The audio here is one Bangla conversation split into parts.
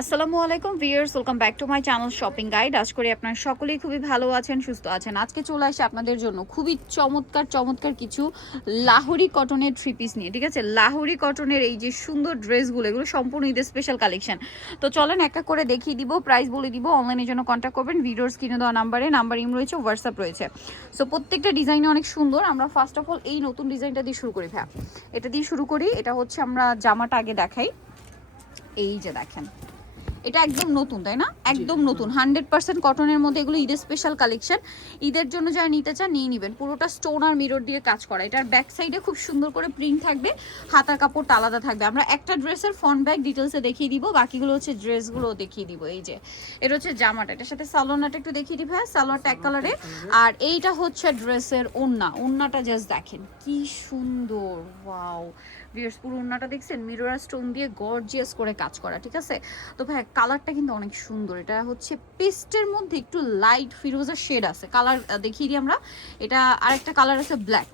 আসসালামু আলাইকুম viewers, welcome back to my channel shopping guide. আজ করি আপনারা সকলেই খুবই ভালো আছেন, সুস্থ আছেন। আজকে চলে আসে আপনাদের জন্য খুবই চমৎকার চমৎকার কিছু লাহোরি কটনের থ্রি পিস নিয়ে, ঠিক আছে? লাহোরি কটনের এই যে সুন্দর ড্রেসগুলো এগুলো সম্পূর্ণ ঈদের স্পেশাল কালেকশন তো চলেন একটা করে দেখিয়ে দিব প্রাইস বলে দিব অনলাইনের জন্য কন্ট্যাক্ট করবেন। ভিডিওর স্ক্রিনে দেওয়া নাম্বারে নাম্বার ইম রয়েছে হোয়াটসঅ্যাপ রয়েছে। সো প্রত্যেকটা ডিজাইনে অনেক সুন্দর। আমরা ফার্স্ট অফ অল এই নতুন ডিজাইনটা দিয়ে শুরু করি ভ্যা এটা দিয়ে শুরু করি, এটা হচ্ছে আমরা জামাটা আগে দেখাই। এই যে দেখেন। এটা একদম নতুন তাই না? একদম নতুন। হান্ড্রেড পার্সেন্ট কটনের মধ্যে এগুলো ঈদের স্পেশাল কালেকশন ঈদের জন্য যারা নিতে চান নিয়ে নেবেন। পুরোটা স্টোন আর মিরর দিয়ে কাজ করা। এটার ব্যাক সাইডে খুব সুন্দর করে প্রিন্ট থাকবে। হাতার কাপড়টা আলাদা থাকবে। আমরা একটা ড্রেসের ফ্রন্ট ব্যাক ডিটেলসে দেখিয়ে দিব। বাকিগুলো হচ্ছে ড্রেসগুলো দেখিয়ে দিব। এই যে এটা হচ্ছে জামাটা। এটার সাথে সালোয়ারটা একটু দেখিয়ে দিব হ্যাঁ সালোয়ারটা এক কালারে আর এইটা হচ্ছে ড্রেসের ওন্না ওন্নাটা জাস্ট দেখেন। কি সুন্দর! ওয়াও ভিউয়ার্স পুরো দেখছেন? মিরর স্টোন দিয়ে গর্জিয়াস করে কাজ করা, ঠিক আছে? তো ভাই কালারটা কিন্তু অনেক সুন্দর। এটা হচ্ছে পেস্টের মধ্যে একটু লাইট ফিরোজা শেড আছে। কালার দেখিয়ে দিই আমরা। এটা আরেকটা কালার আছে ব্ল্যাক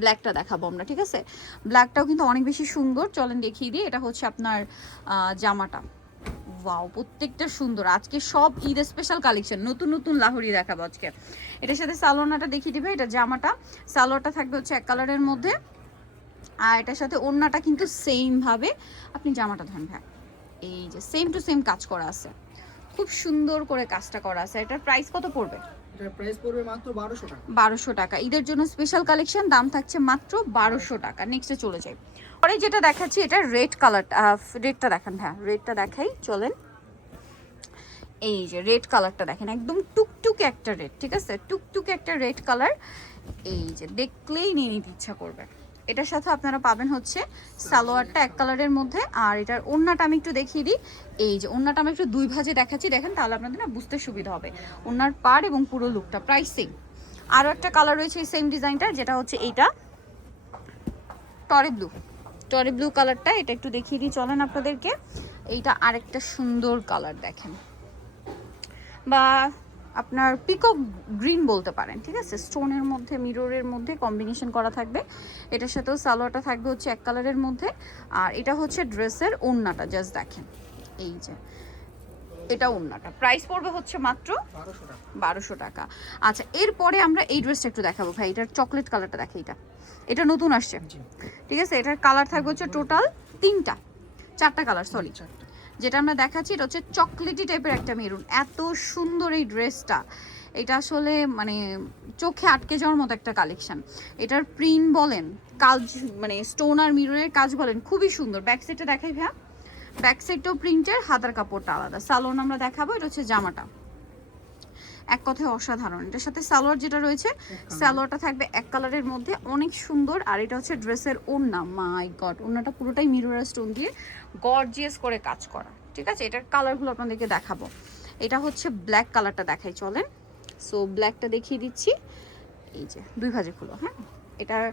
ব্ল্যাকটা দেখাবো আমরা, ঠিক আছে? ব্ল্যাকটাও কিন্তু অনেক বেশি সুন্দর। চলেন দেখিয়ে দিই। এটা হচ্ছে আপনার জামাটা। ওয়াও প্রত্যেকটা সুন্দর। আজকে সব ঈদ স্পেশাল কালেকশন নতুন নতুন লাহোরি দেখাবো আজকে। এটার সাথে সালোয়ারটা দেখিয়ে দিবে এটা জামাটা। সালোয়ারটা থাকবে হচ্ছে এক কালারের মধ্যে। আর এটার সাথে ওড়নাটা কিন্তু সেম ভাবে আপনি জামাটা ধরেন ভাই এই যে সেম টু সেম কাজ করা আছে। খুব সুন্দর করে কাজটা করা আছে। এটার প্রাইস কত পড়বে? এটার প্রাইস পড়বে মাত্র বারোশো টাকা। বারোশো টাকা। ঈদের জন্য স্পেশাল কালেকশন দাম থাকছে মাত্র বারোশো টাকা। নেক্সটে চলে যাই। পরে যেটা দেখাচ্ছি এটা রেড কালারটা রেডটা দেখান হ্যাঁ রেডটা দেখাই চলেন। এই যে রেড কালারটা দেখেন একদম টুকটুকে একটা রেড ঠিক আছে? টুকটুকে একটা রেড কালার এই যে দেখলেই নিয়ে নিতে ইচ্ছা করবে। এটার সাথে আপনারা পাবেন হচ্ছে সালোয়ারটা এক কালারের মধ্যে। আর এটার ওড়নাটা আমি একটু দেখিয়ে দিই। এই যে ওড়নাটা আমি একটু দুই ভাজে দেখাচ্ছি, দেখেন তাহলে আপনাদের না বুঝতে সুবিধা হবে। ওড়নার পার এবং পুরো লুকটা প্রাইস সেম আরও একটা কালার রয়েছে এই সেম ডিজাইনটা যেটা হচ্ছে এইটা। টরে ব্লু টরে ব্লু কালারটা এটা একটু দেখিয়ে দিই চলেন আপনাদেরকে। এইটা আরেকটা সুন্দর কালার দেখেন। বা আপনার পিকক গ্রিন বলতে পারেন ঠিক আছে? স্টোনের মধ্যে মিররের মধ্যে কম্বিনেশন করা থাকবে। এটার সাথেও সালোয়ারটা থাকবে হচ্ছে এক কালারের মধ্যে। আর এটা হচ্ছে ড্রেসের ওড়নাটা জাস্ট দেখেন। এই যে এটা ওড়নাটা। প্রাইস পড়বে হচ্ছে মাত্র বারোশো টাকা। বারোশো টাকা আচ্ছা এরপরে আমরা এই ড্রেসটা একটু দেখাবো ভাই। এটার চকলেট কালারটা দেখে এটা। এটা নতুন আসছে। ঠিক আছে? এটার কালার থাকবে হচ্ছে টোটাল তিনটা। চারটা কালার সরি চারটে। যেটা আমরা দেখাচ্ছি, এটা হচ্ছে চকলেটি টাইপের একটা মেরুন। এত সুন্দর এই ড্রেসটা। এটা আসলে মানে চোখে আটকে যাওয়ার মতো একটা কালেকশন। এটার প্রিন্ট বলেন, কাজ মানে স্টোন আর মিরুনের কাজ বলেন, খুবই সুন্দর। ব্যাক সাইডটা দেখাই ভাইয়া। ব্যাক সাইডটাও প্রিন্টের, হাতার কাপড়টা আলাদা। সালোন আমরা দেখাবো, এটা হচ্ছে জামাটা। এক কথায় অসাধারণ। এটার সাথে সালোয়ার যেটা রয়েছে সালোয়ারটা থাকবে এক কালারের মধ্যে। অনেক সুন্দর আর এটা হচ্ছে ড্রেসের ওড়না। মাই গড ওড়নাটা পুরোটাই মিরর স্টোন দিয়ে গর্জিয়াস করে কাজ করা। ঠিক আছে? এটার কালারগুলো আপনাদেরকে দেখাবো। এটা হচ্ছে ব্ল্যাক কালারটা দেখাই চলেন। সো ব্ল্যাকটা দেখিয়ে দিচ্ছি। এই যে দুই ভাজে খুলো হ্যাঁ? এটার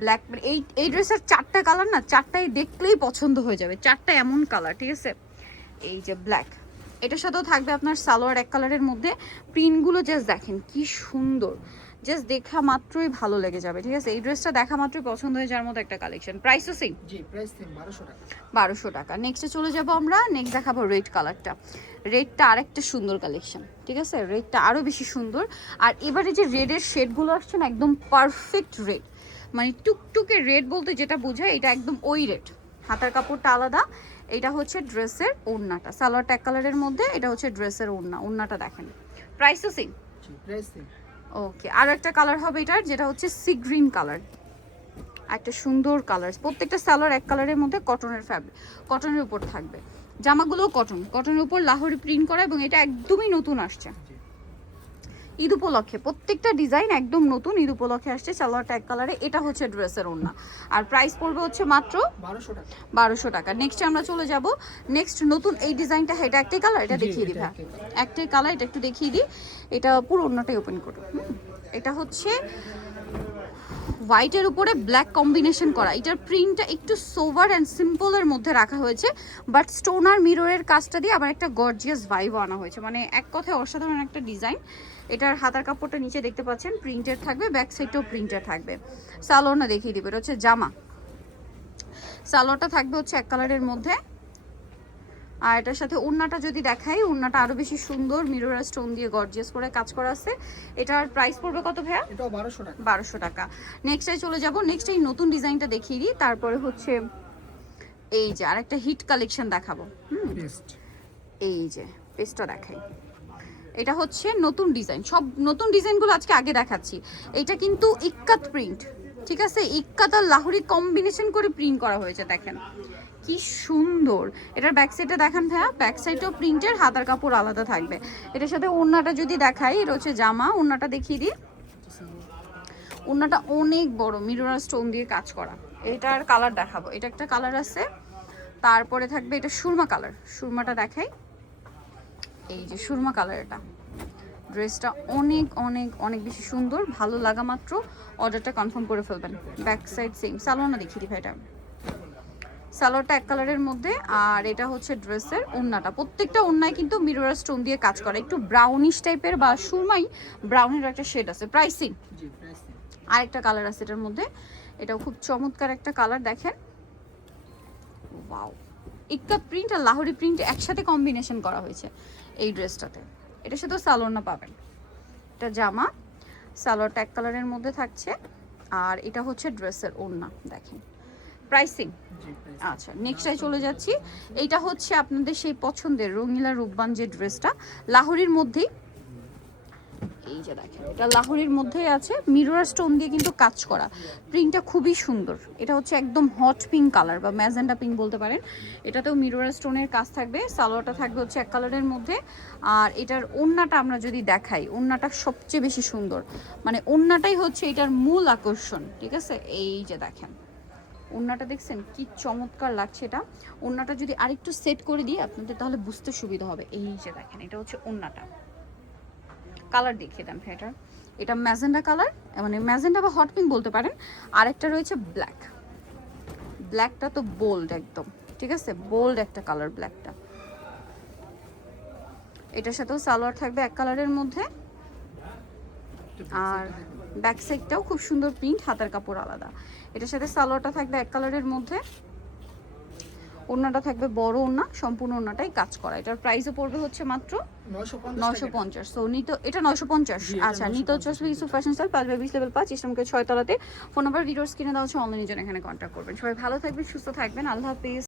ব্ল্যাক এই এই ড্রেসের চারটা কালার না চারটাই দেখলেই পছন্দ হয়ে যাবে। চারটা এমন কালার ঠিক আছে? এই যে ব্ল্যাক এটার সাথেও থাকবে আপনার সালোয়ার এক কালারের মধ্যে। প্রিন্টগুলো জাস্ট দেখেন কি সুন্দর। জাস্ট দেখা মাত্রই ভালো লেগে যাবে ঠিক আছে? এই ড্রেসটা দেখা মাত্রই পছন্দ হয়ে যাওয়ার মতো একটা কালেকশন প্রাইসও সেম জি প্রাইস সেম টাকা। বারোশো টাকা। নেক্সটে চলে যাব আমরা নেক্সট দেখাবো রেড কালারটা রেডটা আরেকটা সুন্দর কালেকশন ঠিক আছে? রেডটা আরও বেশি সুন্দর। আর এবারে যে রেডের শেডগুলো আসছে না একদম পারফেক্ট রেড মানে টুকটুকে রেড বলতে যেটা বোঝায় এটা একদম ওই রেড হাতার কাপড়টা আলাদা। এটা হচ্ছে ড্রেসের ওড়নাটা সালোয়ার ট্যাক কালারের মধ্যে এটা হচ্ছে ড্রেসের ওড়না ওড়নাটা দেখেন। প্রাইসও সেম ওকে আর একটা কালার হবে এটার যেটা হচ্ছে সি গ্রিন কালার একটা সুন্দর কালার প্রত্যেকটা সালোয়ার এক কালারের মধ্যে কটনের ফ্যাব্রিক কটনের উপর থাকবে। জামাগুলোও কটন কটনের উপর লাহোরি প্রিন্ট করা এবং এটা একদমই নতুন আসছে। ঈদ উপলক্ষে। প্রত্যেকটা ডিজাইন একদম নতুন ঈদ উপলক্ষে আসছে সালোয়ারটা এক কালারে এটা হচ্ছে ড্রেসের ওড়না। আর প্রাইস পড়বে হচ্ছে মাত্র বারোশো টাকা। বারোশো টাকা। নেক্সট আমরা চলে যাব। নেক্সট নতুন এই ডিজাইনটা এটা একটাই কালার এটা দেখিয়ে দিই একটাই কালার এটা একটু দেখিয়ে দিই। এটা পুরো অন্যটাই ওপেন করো। এটা হচ্ছে হোয়াইটের উপরে ব্ল্যাক কম্বিনেশন করা। এটার প্রিন্টটা একটু সোভার অ্যান্ড সিম্পলের মধ্যে রাখা হয়েছে, বাট স্টোন আর মিররের কাজটা দিয়ে আবার একটা গর্জিয়াস ভাইব আনা হয়েছে। মানে এক কথায় অসাধারণ একটা ডিজাইন। এটার হাতার কাপড়টা নিচে দেখতে পাচ্ছেন, প্রিন্টেড থাকবে, ব্যাক সাইডটাও প্রিন্টেড থাকবে। সালোয়ারটা দেখিয়ে দিবে, এটা হচ্ছে জামা। সালোয়ারটা থাকবে হচ্ছে এক কালারের মধ্যে। আর এটার সাথে ওড়নাটা যদি দেখাই ওড়নাটা আরও বেশি সুন্দর মিরর স্টোন দিয়ে গর্জিয়াস করে কাজ করা আছে। এটার প্রাইস পড়বে কত ভাইয়া? এটাও বারোশো টাকা। বারোশো টাকা। নেক্সটে চলে যাব। নেক্সট এই নতুন ডিজাইনটা দেখিয়ে দিই। তারপরে হচ্ছে এই যে আরেকটা হিট কালেকশন দেখাবো। হুম। এই যে পেস্টটা দেখাই। এটা হচ্ছে নতুন ডিজাইন। সব নতুন ডিজাইনগুলো আজকে আগে দেখাচ্ছি। এটা কিন্তু ইক্কাত প্রিন্ট ঠিক আছে? ইক্কাত আর লাহোরি কম্বিনেশন করে প্রিন্ট করা হয়েছে দেখেন। কি সুন্দর। এটার ব্যাক সাইডে দেখান ভাইয়া ব্যাক সাইডেও প্রিন্টের হাতার কাপড় আলাদা থাকবে। এটার সাথে ওড়নাটা যদি দেখাই, এটা হচ্ছে জামা, ওড়নাটা দেখিয়ে দিই। ওড়নাটা অনেক বড় মিরর স্টোন দিয়ে কাজ করা। এটার কালার দেখাবো। এটা একটা কালার আছে। তারপরে থাকবে এটা সুরমা কালার সুরমাটা দেখাই। এই যে সুরমা কালার এটা। ড্রেসটা অনেক অনেক অনেক বেশি সুন্দর, ভালো লাগা মাত্র। অর্ডারটা কনফার্ম করে ফেলবেন। ব্যাক সাইড সেম সালোয়ারটা দেখিয়ে দিই ভাইটা। সালোয়ারটা এক কালারের মধ্যে আর এটা হচ্ছে ড্রেসের ওড়নাটা প্রত্যেকটা ওড়নায় কিন্তু মিরর স্টোন দিয়ে কাজ করে। একটু ব্রাউনিশ টাইপের বা সুরমাই ব্রাউনের একটা শেড আছে। প্রাইসিং আর একটা কালার আছে এটার মধ্যে। এটাও খুব চমৎকার একটা কালার দেখেন। ওয়াও ইক্কা প্রিন্ট আর লাহোরি প্রিন্ট একসাথে কম্বিনেশন করা হয়েছে এই ড্রেসটাতে। এটার সাথেও সালোয়ার না পাবেন। এটা জামা। সালোয়ারটা এক কালারের মধ্যে থাকছে। আর এটা হচ্ছে ড্রেসের ওড়না দেখেন। প্রাইসিং আচ্ছা নেক্সটটায় চলে যাচ্ছি। এইটা হচ্ছে আপনাদের সেই পছন্দের রঙিলা রূপবান যে ড্রেসটা। লাহোরির মধ্যেই এই যে দেখেন এটা লাহোরির মধ্যেই আছে। মিরর স্টোন দিয়ে কিন্তু কাজ করা। প্রিন্টটা খুবই সুন্দর। এটা হচ্ছে একদম হট পিঙ্ক কালার বা ম্যাজেন্ডা পিঙ্ক বলতে পারেন। এটাতেও মিরর স্টোনের কাজ থাকবে। সালোয়ারটা থাকবে হচ্ছে এক কালারের মধ্যে। আর এটার ওড়নাটা আমরা যদি দেখাই ওড়নাটা সবচেয়ে বেশি সুন্দর। মানে ওড়নাটাই হচ্ছে এটার মূল আকর্ষণ ঠিক আছে? এই যে দেখেন। ওড়নাটা দেখছেন? কি চমৎকার লাগছে এটা। ওড়নাটা যদি আরেকটু সেট করে দিই আপনাদের তাহলে বুঝতে সুবিধা হবে। এই যে দেখেন এটা হচ্ছে ওড়নাটা। কালার দেখিয়ে দেন এটা। এটা ম্যাজেন্ডা কালার মানে ম্যাজেন্ডা বা হট পিঙ্ক বলতে পারেন। আরেকটা রয়েছে ব্ল্যাক ব্ল্যাকটা তো বোল্ড একদম ঠিক আছে? বোল্ড একটা কালার ব্ল্যাকটা এটার সাথেও সালোয়ার থাকবে এক কালারের মধ্যে। আর ব্যাক সাইডটাও খুব সুন্দর প্রিন্ট হাতার কাপড় আলাদা। এটার সাথে সালোয়ারটা থাকবে এক কালারের মধ্যে। ওড়নাটা থাকবে বড় ওড়না সম্পূর্ণ ওড়নাটাই কাজ করা। এটার প্রাইসও পড়বে হচ্ছে মাত্র নয়শো পঞ্চাশ সো নিত এটা নয়শো পঞ্চাশ। আচ্ছা 950 নিত হচ্ছে ফ্যাশন স্টাইল পাঁচ বিশ লেভেল পাঁচ ইসলামকে ছয় তলাতে। ফোন নাম্বার ভিডিওর স্ক্রিনে দেওয়া হচ্ছে অনলাইনে জন্য এখানে কন্ট্যাক্ট করবেন। সবাই ভালো থাকবেন সুস্থ থাকবেন। আল্লাহ হাফিজ।